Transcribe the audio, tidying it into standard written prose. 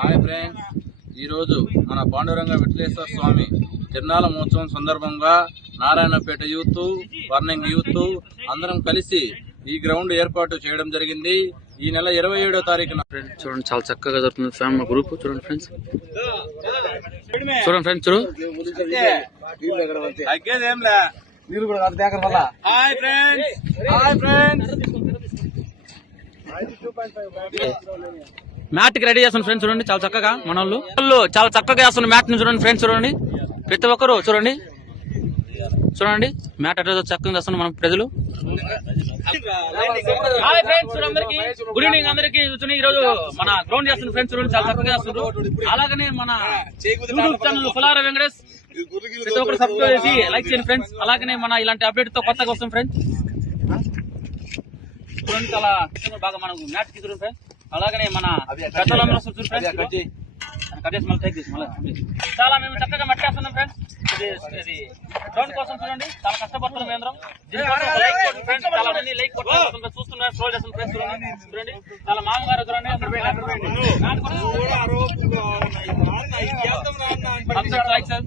Hi friends, ఈరోజు మన పాండురంగ విఠలేశ్వర స్వామి తిరునాళ్ళ మహోత్సవం సందర్భంగా నారాయణపేట యూత్, వర్నింగ్ యూత్ అందరం కలిసి ఈ గ్రౌండ్ ఏర్పాటు చేయడం జరిగింది. ఈ నెల 27వ తారీఖున చూడండి, చాలా చక్కగా జరుగుతుంది ఫ్యామిలీ గ్రూప్. చూడండి ఫ్రెండ్స్, చూడండి ఫ్రెండ్స్, చూడు హాయ్ ఫ్రెండ్స్ మ్యాట్ కి రెడీ చేస్తున్న ఫ్రెండ్స్. చూడండి చాలా చక్కగా మన వాళ్ళు చాలా చక్కగా చేస్తున్న మ్యాట్ ని చూడండి ఫ్రెండ్స్. చూడండి ప్రతి ఒక్కరు చూడండి చూడండి మ్యాట్ అట్లా చక్కగా చేస్తున్న మన ప్రజలు. హాయ్ ఫ్రెండ్స్, అందరికి గుడ్ ఈవినింగ్. అందరికి చూడండి ఈ రోజు మన గ్రౌండ్ చేస్తున్న ఫ్రెండ్స్ చూడండి చాలా చక్కగా చేస్తున్నారు. అలాగనే మన యూట్యూబ్ ఛానల్ పులార వెంకటేష్ ప్రతి ఒక్కరు సబ్స్క్రైబ్ చేసి లైక్ చేయండి ఫ్రెండ్స్. అలాగనే మన ఇలాంటి అప్డేట్ తో కొత్తగా వస్తాం ఫ్రెండ్స్. చూడండి చాలా బాగా మనం మ్యాచ్ చూడండి ఫ్రెండ్స్. అలాగనే మన పెద్దలందరూ చాలా మేము చక్కగా మట్టేస్తున్నాం ఫ్రెండ్స్. ఇది గ్రౌండ్ కోసం చూడండి చాలా కష్టపడుతున్నాం మేము. ఫ్రెండ్స్ చాలా మంది లైక్ కొట్టుకుంటున్నారు, చూస్తున్నారు, స్క్రోల్ చేస్తున్నారు ఫ్రెండ్స్. చూడండి చాలా మామగారు చూడండి లైక్ సార్.